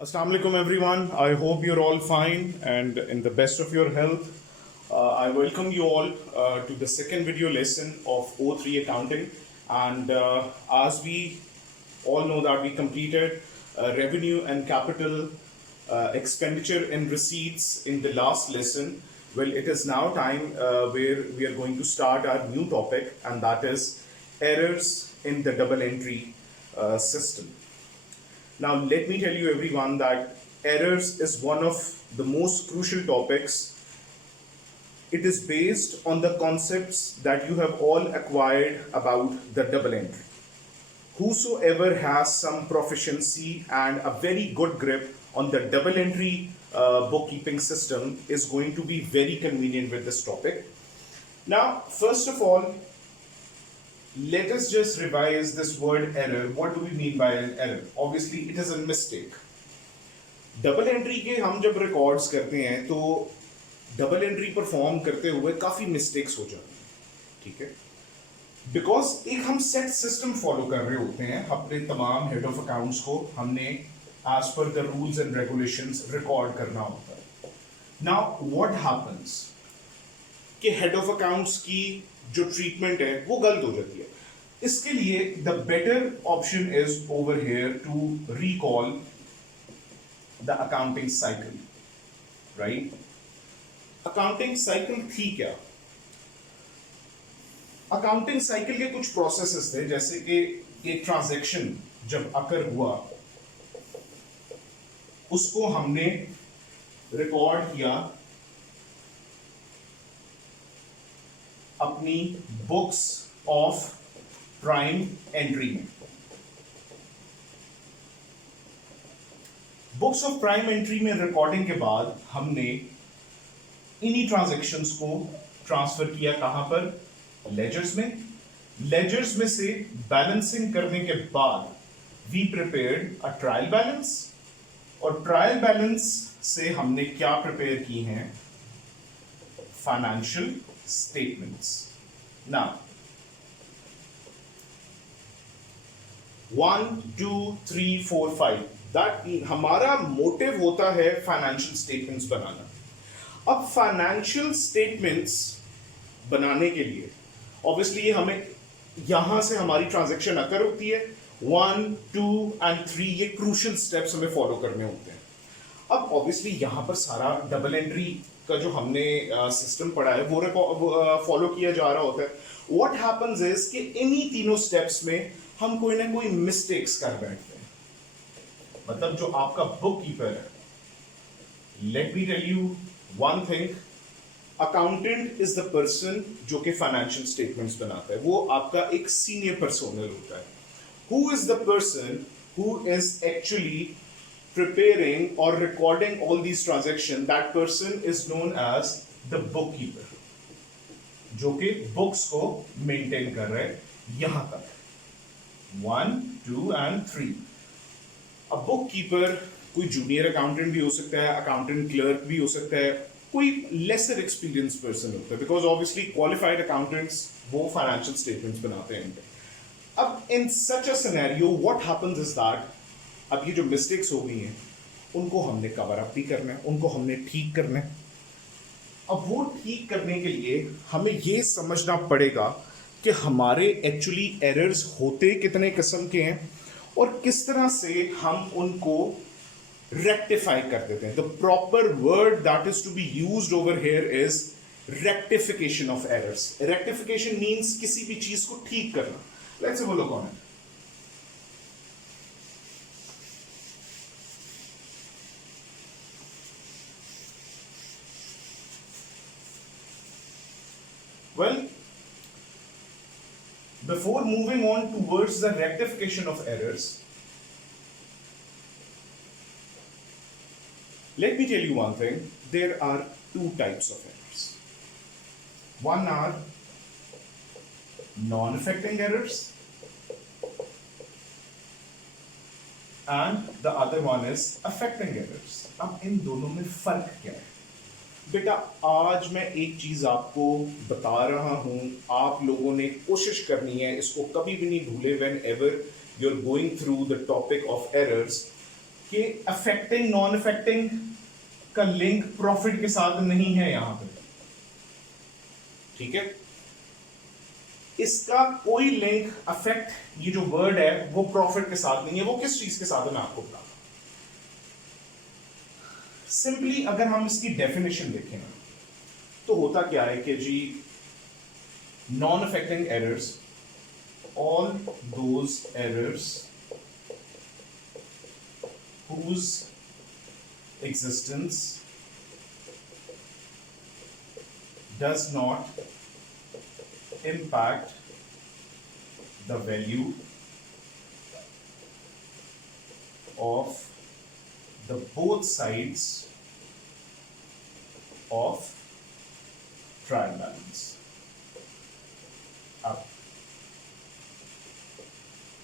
Assalamu alaikum everyone. I hope you're all fine and in the best of your health. I welcome you all to the second video lesson of O3 accounting. And as we all know that we completed revenue and capital expenditure and receipts in the last lesson. Well, it is now time where we are going to start our new topic, and that is errors in the double entry system. Now, let me tell you everyone that errors is one of the most crucial topics. It is based on the concepts that you have all acquired about the double entry. Whosoever has some proficiency and a very good grip on the double entry bookkeeping system is going to be very convenient with this topic. Now, first of all, let us just revise this word error. What do we mean by an error? Obviously, it is a mistake. Double entry के हम जब records करते हैं तो double entry perform करते हुए काफ़ी mistakes हो जाती हैं, ठीक है, बिकॉज एक हम सेट सिस्टम फॉलो कर रहे होते हैं. अपने तमाम हेड ऑफ अकाउंट्स को हमने as per the rules and regulations record करना होता है. नाउ व्हाट हैपेंस कि हेड ऑफ अकाउंट्स की जो ट्रीटमेंट है वो गलत हो जाती है. इसके लिए the better option is over here to recall the accounting cycle. Right, accounting cycle थी क्या? अकाउंटिंग साइकिल के कुछ प्रोसेसेस थे, जैसे कि एक ट्रांजैक्शन जब अकर हुआ उसको हमने रिकॉर्ड किया अपनी बुक्स ऑफ प्राइम एंट्री में. बुक्स ऑफ प्राइम एंट्री में रिकॉर्डिंग के बाद हमने इन्हीं ट्रांजैक्शंस को ट्रांसफर किया कहां पर? लेजर्स में. लेजर्स में से बैलेंसिंग करने के बाद we prepared a trial balance, और ट्रायल बैलेंस से हमने क्या प्रिपेयर की हैं? Financial statements. Now, 1, 2, 3, 4, 5 that हमारा मोटिव होता है फाइनेंशियल स्टेटमेंट्स बनाना. अब फाइनेंशियल स्टेटमेंट्स बनाने के लिए ऑब्वियसली हमें यहां से हमारी ट्रांजैक्शन अकर होती है. 1, 2 and 3 ये क्रूशियल स्टेप्स हमें फॉलो करने होते हैं. अब ऑब्वियसली यहां पर सारा डबल एंट्री का जो हमने सिस्टम पढ़ा है वो फॉलो किया जा रहा होता है. व्हाट हैपेंस इज कि इन्हीं तीनों स्टेप्स में हम कोई ना कोई मिस्टेक्स कर बैठते हैं. मतलब जो आपका बुक कीपर है, let me tell you one thing, accountant is the person जो कि फाइनेंशियल स्टेटमेंट्स बनाता है. वो आपका एक सीनियर पर्सोनल होता है. Who is the person who is actually preparing or recording all these transactions? That person is known as the bookkeeper, जो कि बुक्स को मेंटेन कर रहे हैं यहां तक 1, 2 and 3. अब बुक कीपर कोई जूनियर अकाउंटेंट भी हो सकता है, अकाउंटेंट क्लर्क भी हो सकता है, कोई लेसर एक्सपीरियंस पर्सन होता है, बिकॉज ऑब्वियसली क्वालिफाइड अकाउंटेंट्स वो फाइनेंशियल स्टेटमेंट्स बनाते हैं. अब in such a scenario what happens is that अब ये जो मिस्टेक्स हो गई हैं उनको हमने कवर अप भी करना है, उनको हमने ठीक करना है. अब वो ठीक करने के लिए हमें ये समझना पड़ेगा कि हमारे एक्चुअली एरर्स होते कितने किस्म के हैं और किस तरह से हम उनको रेक्टिफाई कर देते हैं. The proper word that is to be used over here is rectification of errors. Rectification means किसी भी चीज को ठीक करना. Let's have a look on it. Well, before moving on towards the rectification of errors, let me tell you one thing. There are two types of errors. One are non-affecting errors, and the other one is affecting errors. अब इन दोनों में फर्क क्या है? बेटा, आज मैं एक चीज आपको बता रहा हूं, आप लोगों ने कोशिश करनी है इसको कभी भी नहीं भूले. Whenever you are going through the topic of errors, कि अफेक्टिंग नॉन अफेक्टिंग का लिंक प्रॉफिट के साथ नहीं है यहां पे, ठीक है। इसका कोई लिंक अफेक्ट, ये जो वर्ड है वो प्रॉफिट के साथ नहीं है। वो किस चीज के साथ है मैं आपको बताऊं। सिंपली अगर हम इसकी डेफिनेशन देखें तो होता क्या है कि जी non affecting errors, all those errors whose existence does not impact the value of the both sides of trial balance. अब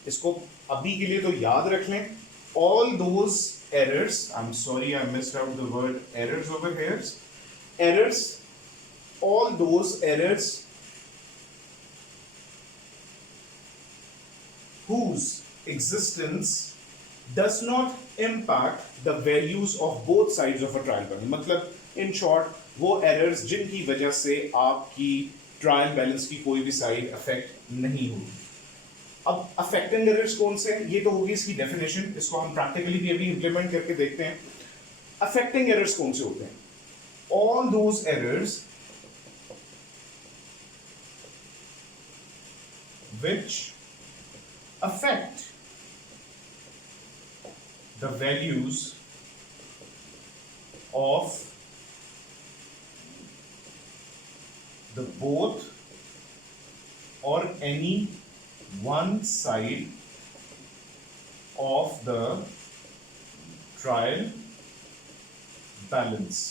इसको अभी के लिए तो याद रख लें, all those errors, I'm sorry I missed out the word errors over here, errors, all those errors whose existence does not impact the values of both sides of a trial balance. मतलब in short वो errors जिनकी वजह से आपकी trial balance की कोई भी side affect नहीं होगी। अब अफेक्टिंग एरर्स कौन से हैं, ये तो होगी इसकी डेफिनेशन, इसको हम प्रैक्टिकली भी अभी इंप्लीमेंट करके देखते हैं। अफेक्टिंग एरर्स कौन से होते हैं? All those errors which affect the values of the both or any one side of the trial balance।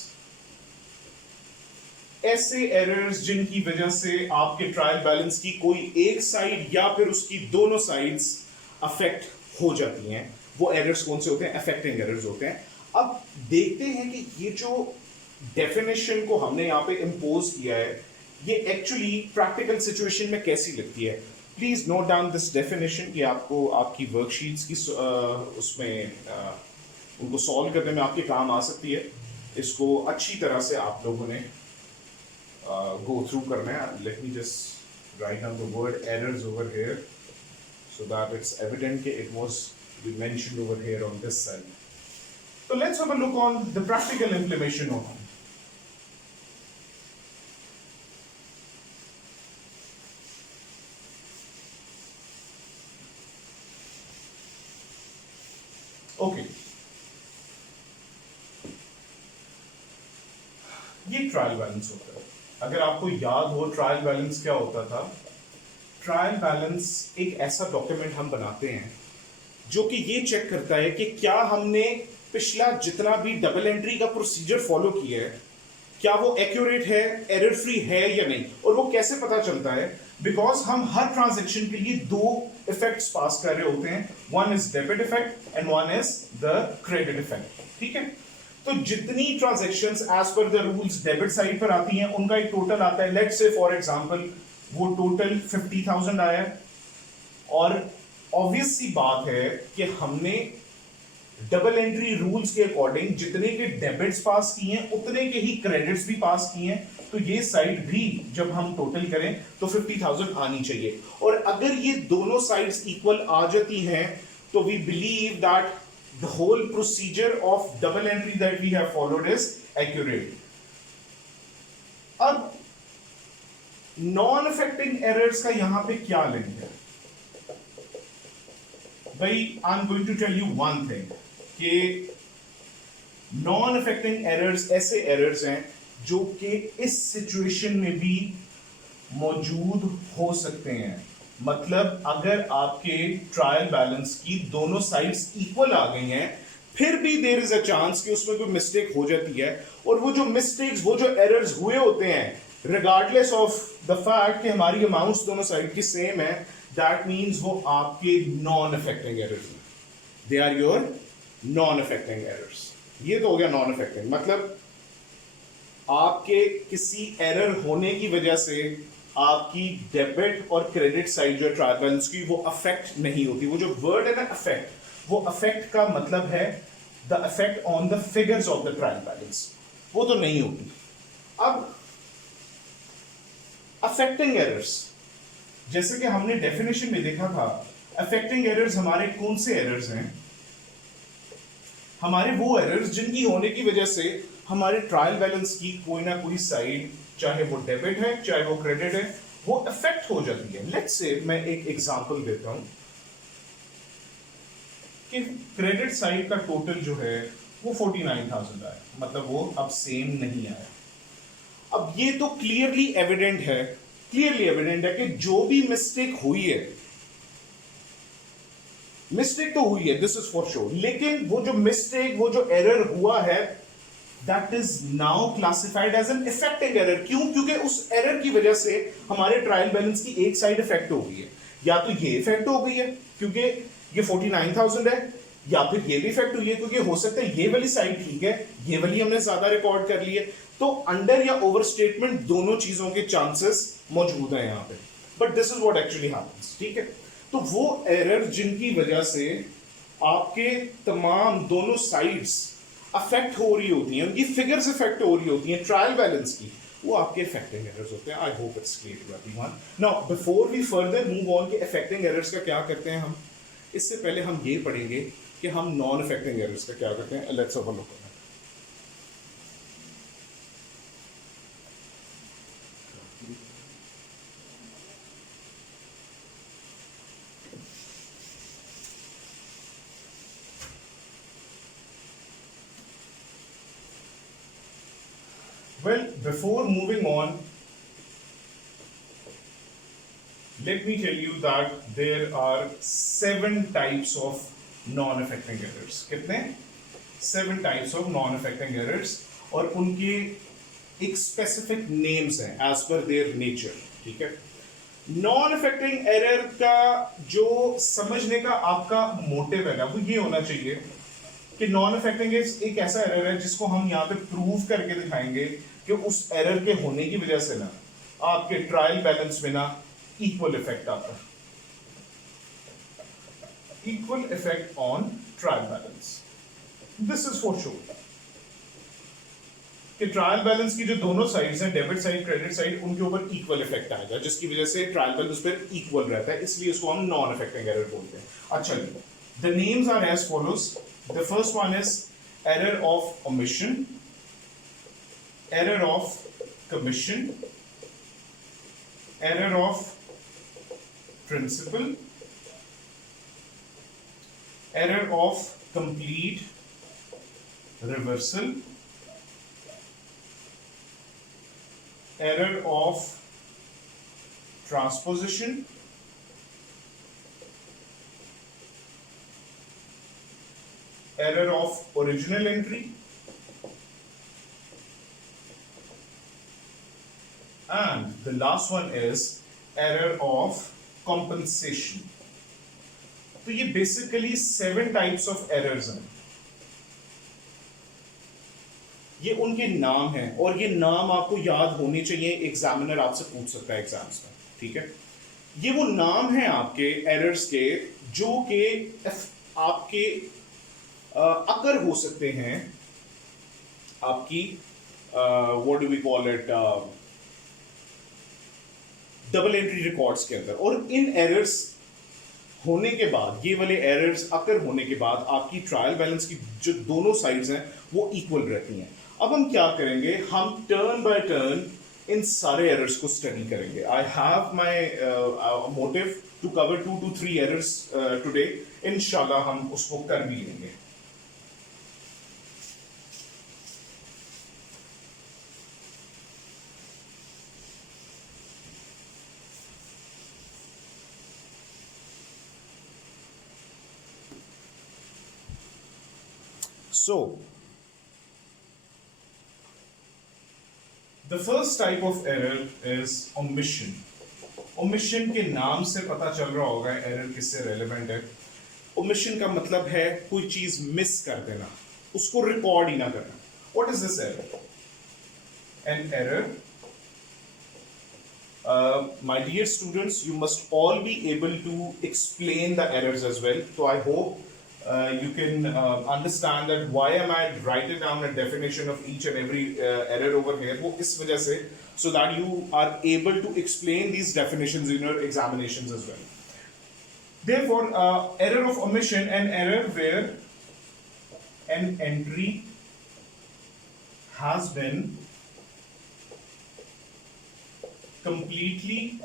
ऐसे एरर्स जिनकी वजह से आपके ट्रायल बैलेंस की कोई एक साइड या फिर उसकी दोनों साइड्स अफेक्ट हो जाती हैं, वो एरर्स कौन से होते हैं? अफेक्टिंग एरर्स होते हैं। अब देखते हैं कि ये जो डेफिनेशन को हमने यहाँ पे इम्पोज किया है ये एक्चुअली प्रैक्टिकल सिचुएशन में कैसी लगती है। Please note down this definition कि आपको आपकी वर्कशीट्स की उसमें उनको सॉल्व करने में आपके काम आ सकती है। इसको अच्छी तरह से आप लोगों ने go through करना है। Let me just write down the word errors over here so that it's evident that it was mentioned over here on this side. So let's have a look on the practical implementation of it. Okay. ये trial balance होता है। अगर आपको याद हो trial balance क्या होता था, ट्रायल बैलेंस एक ऐसा डॉक्यूमेंट हम बनाते हैं जो कि ये चेक करता है कि क्या हमने पिछला जितना भी डबल एंट्री का प्रोसीजर फॉलो किया है क्या वो एक्यूरेट है, एरर फ्री है या नहीं। और वो कैसे पता चलता है? बिकॉज हम हर ट्रांजैक्शन के लिए दो इफेक्ट्स पास कर रहे होते हैं, one is debit effect and one is the credit effect, ठीक है। तो जितनी transactions as per the rules debit side पर आती हैं उनका एक टोटल आता है। लेट्स से फॉर एग्जांपल वो टोटल 50,000 आया है और ऑब्वियस सी बात है कि हमने डबल एंट्री रूल्स के अकॉर्डिंग जितने के डेबिट्स पास किए हैं उतने के ही क्रेडिट्स भी पास किए हैं, तो ये साइड भी जब हम टोटल करें तो 50,000 आनी चाहिए। और अगर ये दोनों साइड्स इक्वल आ जाती हैं तो we believe that the whole procedure of double entry that we have followed is accurate. अब नॉन अफेक्टिंग एरर्स का यहां पे क्या लिंक है भाई? I am going to tell you one thing कि नॉन अफेक्टिंग एरर्स ऐसे एरर्स हैं जो कि इस सिचुएशन में भी मौजूद हो सकते हैं। मतलब अगर आपके ट्रायल बैलेंस की दोनों साइड्स इक्वल आ गई हैं फिर भी देयर इज अ चांस कि उसमें कोई मिस्टेक हो जाती है। और वो जो मिस्टेक्स, वो जो एरर्स हुए होते हैं रिगार्डलेस ऑफ द फैक्ट कि हमारी अमाउंट्स दोनों साइड की सेम है, दैट मीन्स वो आपके नॉन अफेक्टिंग एरर्स हैं, they are your non affecting errors. ये तो हो गया नॉन अफेक्टिंग, मतलब आपके किसी एरर होने की वजह से आपकी डेबिट और क्रेडिट साइड जो ट्रायल बैलेंस की वो अफेक्ट नहीं होती। वो जो वर्ड है ना अफेक्ट, वो अफेक्ट का मतलब है the effect on the figures of the trial balance, वो तो नहीं होगी। अब अफेक्टिंग एरर्स, जैसे कि हमने डेफिनेशन में देखा था, अफेक्टिंग एरर्स हमारे कौन से एरर्स हैं? हमारे वो एरर्स जिनकी होने की वजह से हमारे ट्रायल बैलेंस की कोई ना कोई साइड, चाहे वो डेबिट है चाहे वो क्रेडिट है, वो अफेक्ट हो जाती है। लेट्स से मैं एक एग्जांपल देता हूं कि क्रेडिट साइड का टोटल जो है वो 49,000 आया, मतलब वो अब सेम नहीं आया। अब ये तो क्लियरली एविडेंट है कि जो भी मिस्टेक हुई है, मिस्टेक तो हुई है, दिस इज फॉर श्योर, लेकिन वो जो मिस्टेक, वो जो एरर हुआ है, that is now classified as an affecting error. क्यों? क्योंकि उस एरर की वजह से हमारे ट्रायल बैलेंस की एक साइड इफेक्ट हो गई है। या तो ये इफेक्ट हो गई है क्योंकि ये 49,000 है, या फिर ये भी इफेक्ट हुई है क्योंकि हो सकता है ये वाली साइड ठीक है, ये वाली हमने ज्यादा रिकॉर्ड कर ली है। तो अंडर या ओवर स्टेटमेंट दोनों चीजों के चांसेस मौजूद हैं यहां पे, but this is what actually happens. ठीक है, तो वो एरर जिनकी वजह से आपके तमाम दोनों साइड्स अफेक्ट हो रही होती हैं, उनकी फिगर्स इफेक्ट हो रही होती हैं ट्रायल बैलेंस की, वो आपके इफेक्टिंग एरर्स होते हैं। I hope it's clear to everyone. Now before we further move on के इफेक्टिंग एरर्स का क्या करते हैं हम, इससे पहले हम ये पढ़ेंगे कि हम नॉन इफेक्टिंग एरर्स का क्या करते हैं। Let's have a look. Well, before moving on, let me tell you that there are 7 types of non-affecting errors. कितने? 7 types of non-affecting errors, और उनके एक specific names हैं as per their nature. ठीक है? Non-affecting error का जो समझने का आपका मोटिव है ना, वो ये होना चाहिए कि नॉन अफेक्टिंग एक ऐसा एरर है जिसको हम यहाँ पे प्रूव करके दिखाएंगे कि उस एरर के होने की वजह से ना आपके ट्रायल बैलेंस में ना इक्वल इफेक्ट आता है, equal effect on trial balance. This is for sure कि ट्रायल बैलेंस की जो दोनों साइड्स हैं, डेबिट साइड क्रेडिट साइड, उनके ऊपर इक्वल इफेक्ट आएगा, जिसकी वजह से ट्रायल बैलेंस पर इक्वल रहता है, इसलिए इसको हम नॉन अफेक्टिंग एरर बोलते हैं। अच्छा, the names are as follows. The first one is error of omission, error of commission, error of principal, error of complete reversal, error of transposition, error of original entry, and the last one is error of compensation. तो ये basically 7 types of errors हैं, ये उनके नाम हैं, और ये नाम आपको याद होने चाहिए, एग्जामिनर आपसे पूछ सकता है एग्जाम्स में। ठीक है, ये वो नाम हैं आपके एरर्स के जो कि आपके अकर हो सकते हैं आपकी what do we call it, double entry records के अंदर। और इन एरर्स होने के बाद, ये वाले एरर्स अकर होने के बाद, आपकी ट्रायल बैलेंस की जो दोनों साइड्स हैं वो इक्वल रहती हैं। अब हम क्या करेंगे, हम टर्न बाय टर्न इन सारे एरर्स को स्टडी करेंगे। I have my motive to cover 2 to 3 errors today. इंशाल्लाह हम उसको कर भी लेंगे। So, the first type of error is omission. Omission के नाम से पता चल रहा होगा एरर किससे रेलेवेंट है। ओमिशन का मतलब है कोई चीज मिस कर देना, उसको रिकॉर्ड ही ना करना। What is this error? An error, my dear students, you must all be able to explain the errors as well. So I hope you can understand that why am I writing down a definition of each and every error over here, वो इस वजह से, so that you are able to explain these definitions in your examinations as well. Therefore, error of omission, an error where an entry has been completely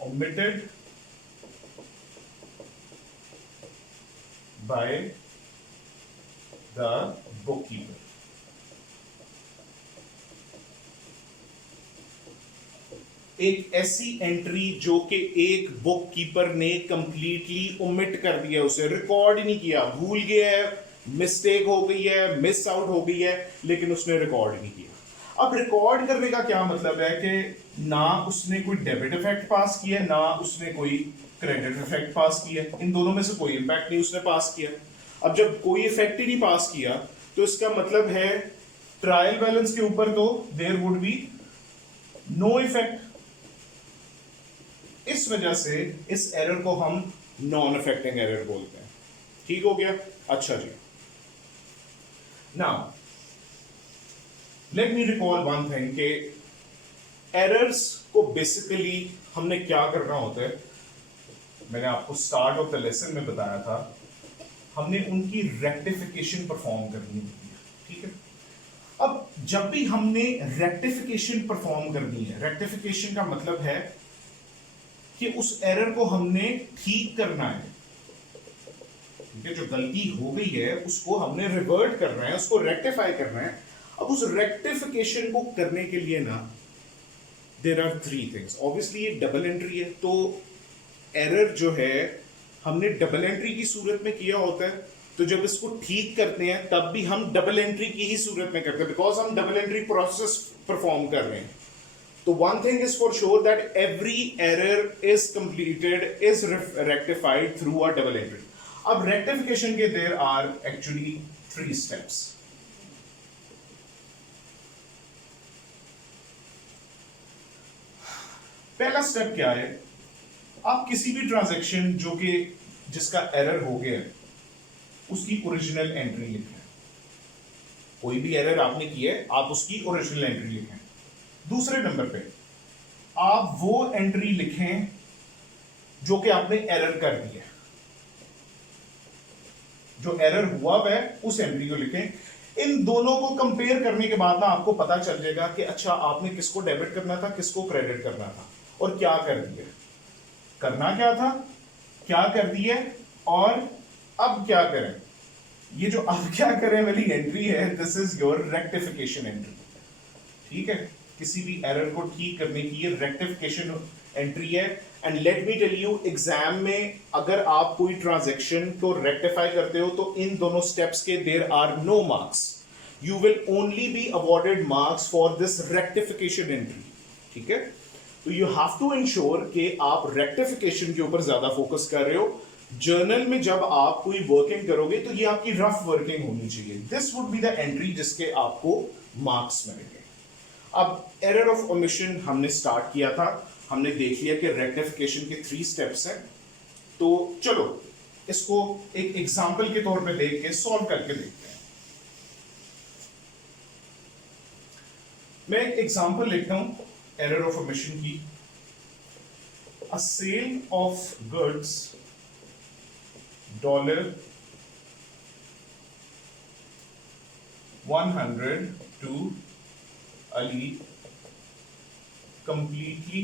omitted by the bookkeeper. एक ऐसी entry जो कि एक book keeper ने completely omit कर दिया, उसे record ही नहीं किया, भूल गया है, मिस्टेक हो गई है, मिस आउट हो गई है, लेकिन उसने रिकॉर्ड नहीं किया। अब रिकॉर्ड करने का क्या मतलब है कि ना उसने कोई डेबिट इफेक्ट पास किया, ना उसने कोई क्रेडिट इफेक्ट पास किया, इन दोनों में से कोई इंपैक्ट नहीं उसने पास किया। अब जब कोई इफेक्ट ही नहीं पास किया तो इसका मतलब है ट्रायल बैलेंस के ऊपर तो there would be no effect. इस वजह से इस एरर को हम नॉन अफेक्टिंग एरर बोलते हैं। ठीक हो गया? अच्छा जी, now let me recall one thing कि एरर्स को बेसिकली हमने क्या करना होता है। मैंने आपको स्टार्ट ऑफ द लेसन में बताया था, हमने उनकी रेक्टिफिकेशन परफॉर्म करनी होती है। ठीक है, अब जब भी हमने रेक्टिफिकेशन परफॉर्म करनी है, रेक्टिफिकेशन का मतलब है कि उस एरर को हमने ठीक करना है। ठीक है, जो गलती हो गई है उसको हमने रिवर्ट करना है, उसको रेक्टिफाई करना है। अब उस रेक्टिफिकेशन को करने के लिए ना there are three things. Obviously ये डबल एंट्री है, तो एरर जो है हमने डबल एंट्री की सूरत में किया होता है, तो जब इसको ठीक करते हैं तब भी हम डबल एंट्री की ही सूरत में करते हैं, बिकॉज हम डबल एंट्री प्रोसेस परफॉर्म कर रहे हैं। तो one thing is for sure that every error is completed, is rectified through a double entry. अब रेक्टिफिकेशन के there are actually three steps. पहला स्टेप क्या है, आप किसी भी ट्रांजैक्शन जो कि जिसका एरर हो गया है उसकी ओरिजिनल एंट्री लिखें। कोई भी एरर आपने किया है, आप उसकी ओरिजिनल एंट्री लिखें। दूसरे नंबर पे आप वो एंट्री लिखें जो कि आपने एरर कर दिया, जो एरर हुआ है उस एंट्री को लिखें। इन दोनों को कंपेयर करने के बाद ना आपको पता चल जाएगा कि अच्छा आपने किसको डेबिट करना था, किसको क्रेडिट करना था और क्या कर दिया, करना क्या था, क्या कर दिया और अब क्या करें। ये जो अब क्या करें वाली एंट्री है, this is your rectification entry. ठीक है, किसी भी एरर को ठीक करने की ये रेक्टिफिकेशन एंट्री है। And let me tell you, exam में अगर आप कोई ट्रांजैक्शन को रेक्टिफाई करते हो तो इन दोनों स्टेप्स के there are no marks, you will only be awarded marks for this rectification entry. ठीक है, तो यू हैव टू इंश्योर कि आप रेक्टिफिकेशन के ऊपर ज्यादा फोकस कर रहे हो। जर्नल में जब आप कोई वर्किंग करोगे तो ये आपकी रफ वर्किंग होनी चाहिए। This would be the entry जिसके आपको मार्क्स मिलेंगे। अब एरर ऑफ ओमिशन हमने स्टार्ट किया था, हमने देख लिया कि रेक्टिफिकेशन के 3 स्टेप्स हैं। तो चलो इसको एक एग्जांपल के तौर पे लेके सॉल्व करके देखते हैं। मैं एक एग्जांपल लिखता हूं एरर ऑफ ओमिशन की। A sale of goods $100 to Ali completely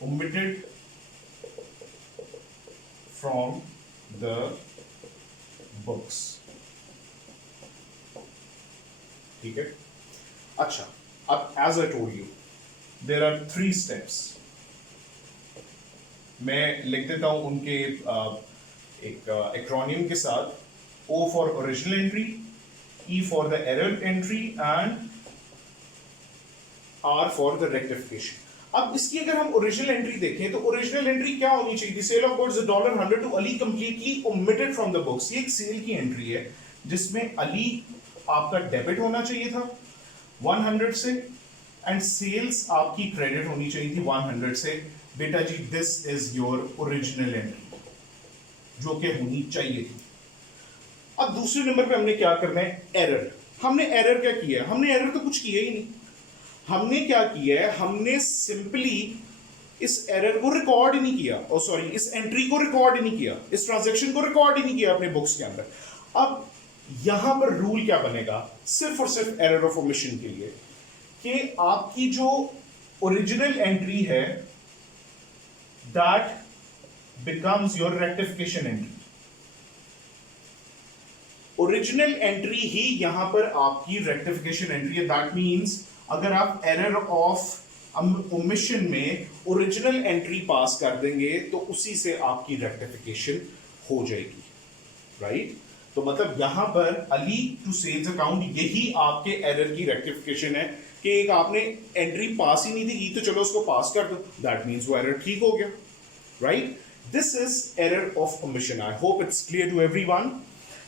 omitted from the books। ठीक है, अच्छा अब as I told you there are 3 steps। मैं लिख देता हूं उनके एक एक्रोनियम के साथ, O for original entry, E for the error entry and R for the rectification। अब इसकी अगर हम ओरिजिनल एंट्री देखें तो ओरिजिनल एंट्री क्या होनी चाहिए थी? Sale of goods $100 to Ali completely omitted from the books। ये एक सेल की एंट्री है जिसमें अली आपका डेबिट होना चाहिए था 100 से एंड सेल्स आपकी क्रेडिट होनी चाहिए थी 100 से। बेटा जी this is your original entry, जो कि होनी चाहिए थी। अब दूसरे नंबर पे हमने क्या करना है, एरर। हमने एरर क्या किया, हमने एरर तो कुछ किया ही नहीं। हमने क्या किया है, हमने सिंपली इस एरर को रिकॉर्ड ही नहीं किया, और सॉरी इस एंट्री को रिकॉर्ड ही नहीं किया, इस ट्रांजैक्शन को रिकॉर्ड ही नहीं किया अपने बुक्स के अंदर। अब यहां पर रूल क्या बनेगा, सिर्फ और सिर्फ एरर ऑफ ओमिशन के लिए, कि आपकी जो ओरिजिनल एंट्री है that becomes your rectification entry. Original entry ही यहां पर आपकी रेक्टिफिकेशन एंट्री है। दैट मींस अगर आप एरर ऑफ ओमिशन में ओरिजिनल एंट्री पास कर देंगे तो उसी से आपकी रेक्टिफिकेशन हो जाएगी, राइट। तो मतलब यहां पर अली टू सेल्स अकाउंट यही आपके एरर की रेक्टिफिकेशन है, कि एक आपने एंट्री पास ही नहीं थी तो चलो उसको पास कर दो, दैट मींस वो एरर ठीक हो गया, right. This is error of omission. I hope it's clear to everyone.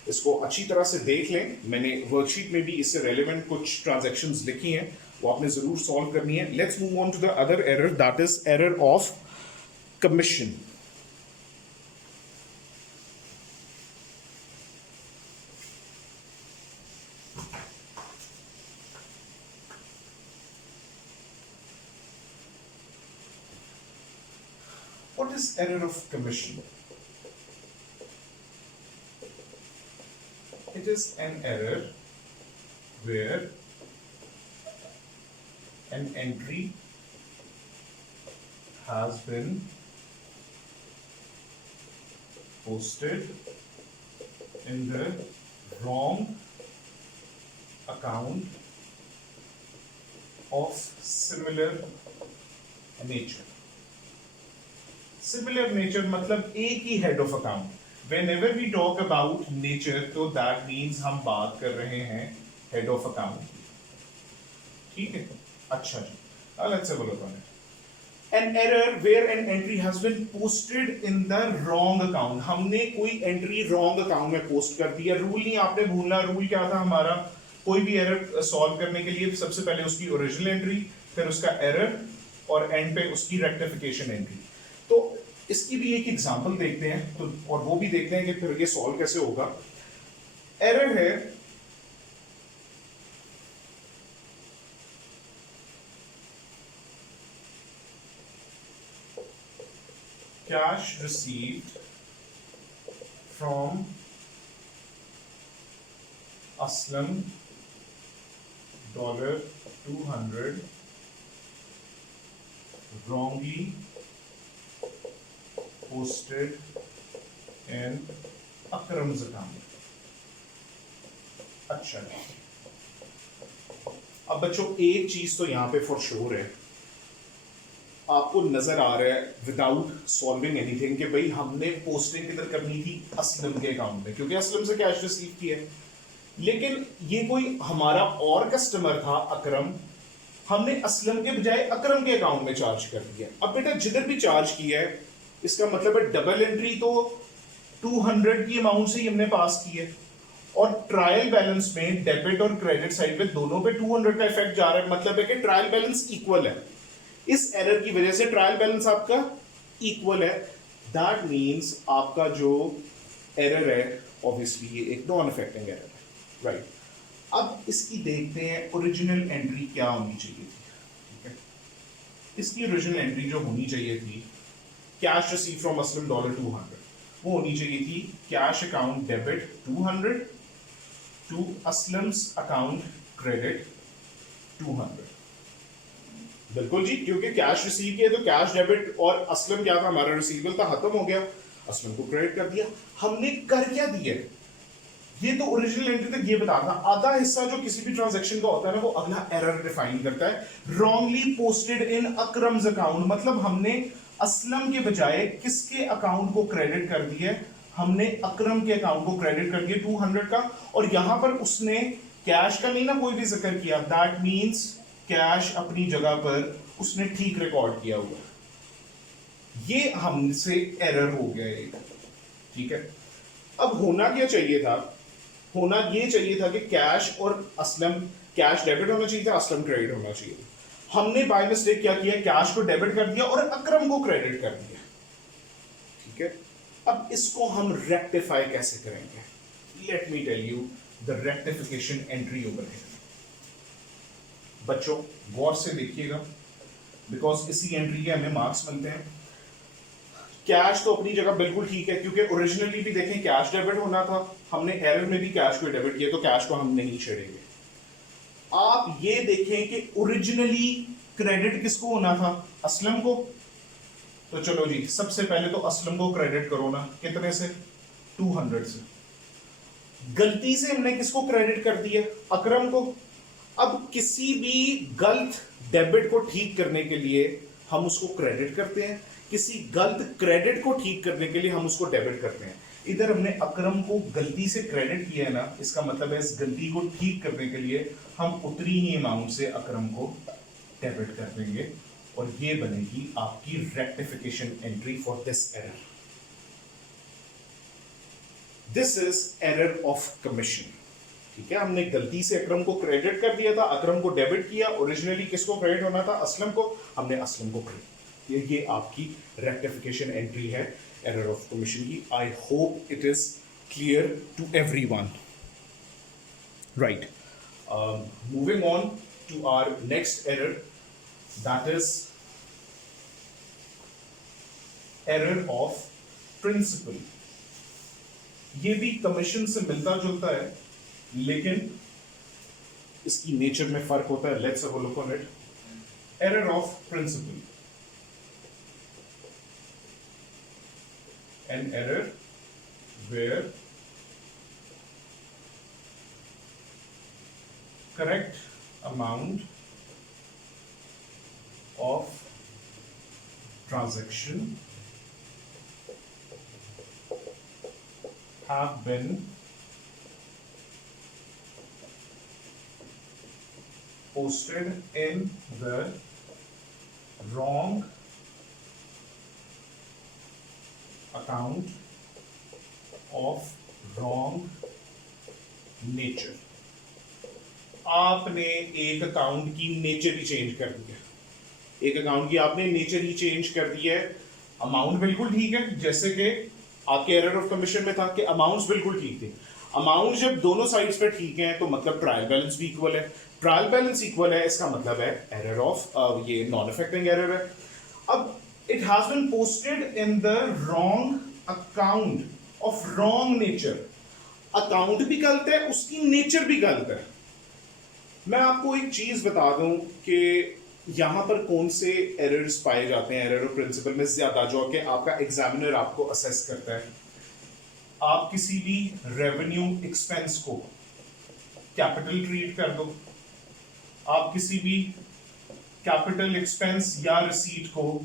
इसको अच्छी तरह से देख लें, मैंने वर्कशीट में भी इससे रेलेवेंट कुछ ट्रांजैक्शंस लिखी हैं, वो आपने जरूर सॉल्व करनी है। Let's move on to the other error, that is error of commission. What is error of commission? It is an error where an entry has been posted in the wrong account of similar nature. Similar nature मतलब एक ही head of account. Whenever we talk about nature, तो that means हम बात कर रहे हैं head of account की, ठीक है। अच्छा जी, let's have a look on it. An error where an entry has been posted in the wrong account. हमने कोई entry wrong account में post कर दिया। रूल नहीं आपने भूलना, रूल क्या था हमारा, कोई भी एरर सॉल्व करने के लिए सबसे पहले उसकी ओरिजिनल एंट्री, फिर उसका एरर, और एंड पे उसकी रेक्टिफिकेशन एंट्री। तो इसकी भी एक एग्जांपल देखते हैं, तो और वो भी देखते हैं कि फिर ये सॉल्व कैसे होगा। एरर है cash received from Aslam $200 wrongly posted in Akram's account. अच्छा, अब बच्चों एक चीज तो यहां पे फॉर श्योर है, आपको नजर आ रहा है विदाउट सॉल्विंग एनीथिंग कि भाई हमने पोस्टिंग किधर करनी थी, असलम के अकाउंट में, क्योंकि असलम से कैश रिसीव किया है। लेकिन ये कोई हमारा और कस्टमर था अकरम, हमने असलम के बजाय अकरम के अकाउंट में चार्ज कर दिया। अब बेटा जिधर भी चार्ज किया है इसका मतलब है डबल एंट्री तो 200 की अमाउंट से ही हमने पास की है, और ट्रायल बैलेंस में डेबिट और क्रेडिट साइड पे दोनों पे 200 का इफेक्ट जा रहा है। मतलब है कि ट्रायल बैलेंस इक्वल है। इस एरर की वजह से ट्रायल बैलेंस आपका इक्वल है। दैट मींस आपका जो एरर है ऑब्वियसली ये एक नॉन अफेक्टिंग एरर है, राइट। अब इसकी देखते हैं ओरिजिनल एंट्री क्या होनी चाहिए थी, ठीक है। इसकी ओरिजिनल एंट्री जो होनी चाहिए थी, कैश रिसीव फ्रॉम असलम $200, वो होनी चाहिए थी cash account debit 200 to Aslam's account credit 200। बिल्कुल जी, क्योंकि कैश रिसीव किया तो कैश डेबिट, और असलम क्या था हमारा रिसीवेबल था, खत्म हो गया, असलम को क्रेडिट कर दिया। हमने कर क्या दिया, ये तो ओरिजिनल एंट्री तक ये बताता। आधा हिस्सा जो किसी भी ट्रांजैक्शन का होता है ना, वो अगला एरर डिफाइन करता है। रॉन्गली पोस्टेड इन अकरम्स अकाउंट, मतलब हमने असलम के बजाय किसके अकाउंट को क्रेडिट कर दिया, हमने अकरम के अकाउंट को क्रेडिट कर दिया 200 का, और यहां पर उसने कैश का नहीं ना कोई भी जिक्र किया। दैट मींस कैश अपनी जगह पर उसने ठीक रिकॉर्ड किया हुआ, ये हमसे एरर हो गया एक, ठीक है। अब होना क्या चाहिए था, होना ये चाहिए था कि कैश और असलम, कैश डेबिट होना चाहिए था, असलम क्रेडिट होना चाहिए था। हमने बाय मिस्टेक क्या किया, कैश को डेबिट कर दिया और अकरम को क्रेडिट कर दिया। ठीक है, अब इसको हम रेक्टिफाई कैसे करेंगे? Let me tell you the rectification entry over here. बच्चों गौर से देखिएगा, बिकॉज इसी एंट्री के हमें मार्क्स मिलते हैं। कैश तो अपनी जगह बिल्कुल ठीक है, क्योंकि ओरिजिनली भी देखें कैश डेबिट होना था, हमने एरर में भी कैश को डेबिट किया, तो कैश को हम नहीं छेड़ेंगे। आप ये देखें कि ओरिजिनली क्रेडिट किसको होना था, असलम को। तो चलो जी, सबसे पहले तो असलम को क्रेडिट करो ना, कितने से, 200 से। गलती से हमने किसको क्रेडिट कर दिया, अकरम को। अब किसी भी गलत डेबिट को ठीक करने के लिए हम उसको क्रेडिट करते हैं, किसी गलत क्रेडिट को ठीक करने के लिए हम उसको डेबिट करते हैं। इधर हमने अकरम को गलती से क्रेडिट किया है ना, इसका मतलब है इस गलती को ठीक करने के लिए हम उतनी ही अमाउंट से अकरम को डेबिट कर देंगे, और ये बनेगी आपकी rectification entry for this error. This is error of commission. ठीक है, हमने गलती से अकरम को क्रेडिट कर दिया था, अकरम को डेबिट किया। ओरिजिनली किसको क्रेडिट होना था, असलम को, हमने असलम को क्रेडिट। ये आपकी रेक्टिफिकेशन एंट्री है एरर ऑफ कमीशन की। I hope it is clear to everyone. Right, moving on to our next error, that is error of principle. ये भी कमीशन से मिलता जुलता है, लेकिन इसकी नेचर में फर्क होता है। Let's have a look on it. Error of principle, an error where correct amount of transaction have been posted in the wrong account of wrong nature। आपने एक अकाउंट की नेचर ही चेंज कर दी है, एक अकाउंट की आपने नेचर ही change कर दी है। अमाउंट बिल्कुल ठीक है, जैसे कि आपके एरर ऑफ कमीशन में था कि अमाउंट्स बिल्कुल ठीक थे। अमाउंट जब दोनों साइड्स पे ठीक है तो मतलब ट्रायल बैलेंस भी इक्वल है। ट्रायल बैलेंस इक्वल है, इसका मतलब है एरर ऑफ ये नॉन अफेक्टिंग एरर है। अब it has been posted in the wrong account of wrong nature। Account भी गलत है, उसकी नेचर भी गलत है। मैं आपको एक चीज बता दूं कि यहां पर कौन से एरर्स पाए जाते हैं एरर ऑफ प्रिंसिपल में ज्यादा, जो कि आपका एग्जामिनर आपको असेस करता है। आप किसी भी रेवेन्यू एक्सपेंस को कैपिटल ट्रीट कर दो, आप किसी भी कैपिटल एक्सपेंस या रिसीट को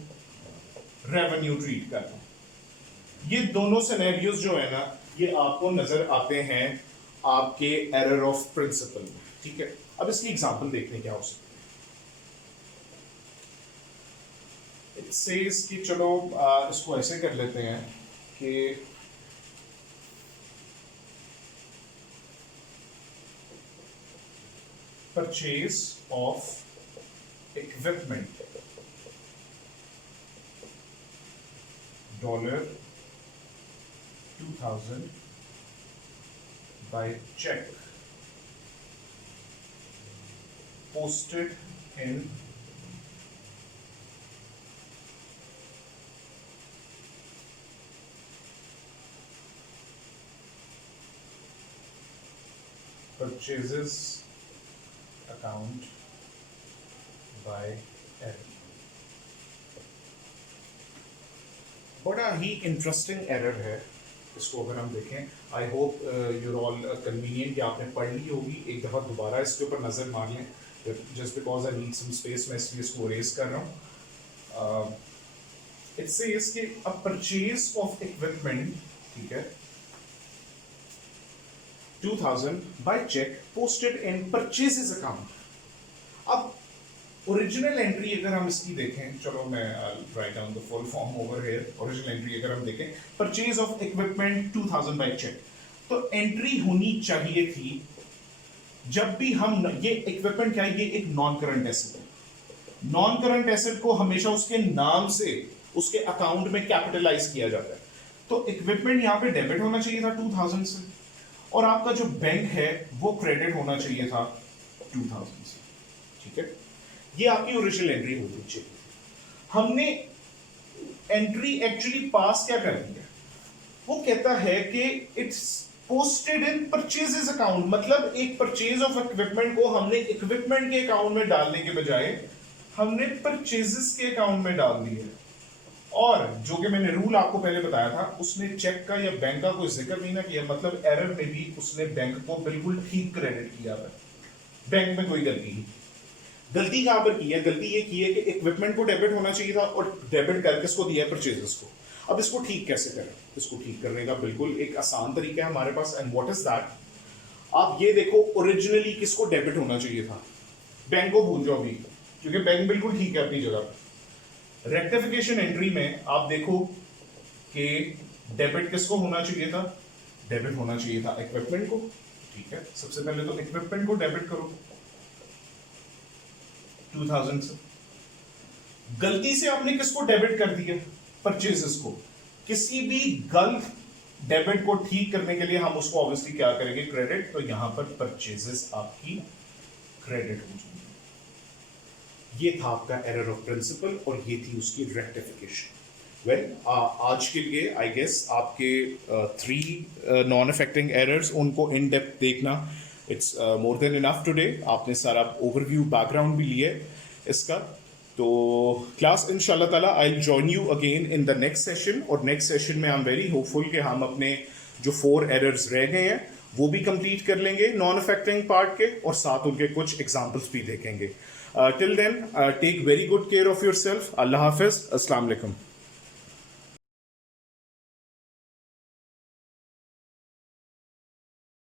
रेवेन्यू ट्रीट कर दो। ये दोनों सिनेरियोज जो है ना, ये आपको नजर आते हैं आपके एरर ऑफ प्रिंसिपल में। ठीक है, अब इसकी एग्जांपल देखने क्या हो सकती है। इट सेज कि चलो इसको ऐसे कर लेते हैं कि purchase of equipment $2000 by check posted in purchases account by error। बड़ा ही इंटरेस्टिंग एरर है, इसको अगर हम देखें। I hope you're all convenient, या आपने पढ़ ली होगी, एक दफ़ा दोबारा इसके ऊपर नज़र मार लें। Just because I need some space, मैं इसलिए इसको रेज कर रहा हूँ। इट सेज कि अ परचेज ऑफ इक्विपमेंट, ठीक है, 2000 by cheque posted in purchases account. अब ओरिजिनल एंट्री अगर हम इसकी देखें, चलो मैं write down the full form over here. Original entry अगर हम देखें, purchase of equipment 2000 by cheque, तो एंट्री होनी चाहिए थी जब भी हम, ये इक्विपमेंट क्या है, ये एक नॉन करंट एसेट है। नॉन करंट एसेट को हमेशा उसके नाम से उसके अकाउंट में कैपिटलाइज किया जाता है। तो इक्विपमेंट यहां पे डेबिट होना चाहिए था 2000 से, और आपका जो बैंक है वो क्रेडिट होना चाहिए था 2000 से। ठीक है, ये आपकी ओरिजिनल एंट्री होनी चाहिए। हमने एंट्री एक्चुअली पास क्या कर दी है, वो कहता है कि it's posted in purchases account, मतलब एक परचेज ऑफ इक्विपमेंट को हमने इक्विपमेंट के अकाउंट में डालने के बजाय हमने परचेजेस के अकाउंट में डाल दी है। और जो कि मैंने रूल आपको पहले बताया था, उसने चेक का या बैंक का कोई जिक्र नहीं ना किया, मतलब एरर में भी उसने बैंक को बिल्कुल ठीक क्रेडिट किया है। बैंक में कोई गलती नहीं। गलती कहां पर की है? गलती ये की है कि इक्विपमेंट को डेबिट होना चाहिए था और डेबिट करके इसको दिया परचेजेस को। अब इसको ठीक कैसे करें? इसको ठीक करने का बिल्कुल एक आसान तरीका है हमारे पास, एंड व्हाट इज दैट? आप ये देखो, ओरिजिनली किसको डेबिट होना चाहिए था? बैंक को भूल जाओ अभी, क्योंकि बैंक बिल्कुल ठीक है अपनी जगह। रेक्टिफिकेशन एंट्री में आप देखो कि डेबिट किसको होना चाहिए था? डेबिट होना चाहिए था इक्विपमेंट को। ठीक है, सबसे पहले तो इक्विपमेंट को डेबिट करो 2000 से। गलती से आपने किसको डेबिट कर दिया? परचेजेस को। किसी भी गलत डेबिट को ठीक करने के लिए हम उसको ऑब्वियसली क्या करेंगे? क्रेडिट। तो यहां पर परचेजेस आपकी क्रेडिट हो जाएगी। ये था आपका एरर ऑफ प्रिंसिपल और ये थी उसकी रेक्टिफिकेशन। वेल, आज के लिए आई गेस आपके 3 नॉन अफेक्टिंग एरर्स, उनको इन डेप्थ देखना it's more than enough today. आपने सारा ओवरव्यू बैकग्राउंड भी लिया इसका। तो क्लास इंशाल्लाह ताला I will join you again in the next session, और नेक्स्ट सेशन में आई एम वेरी होपफुल कि हम अपने जो 4 एरर्स रह गए हैं वो भी कंप्लीट कर लेंगे नॉन अफेक्टिंग पार्ट के, और साथ उनके कुछ एग्जाम्पल्स भी देखेंगे। Till then take very good care of yourself. अल्लाह हाफिज, अस्सलाम वालेकुम।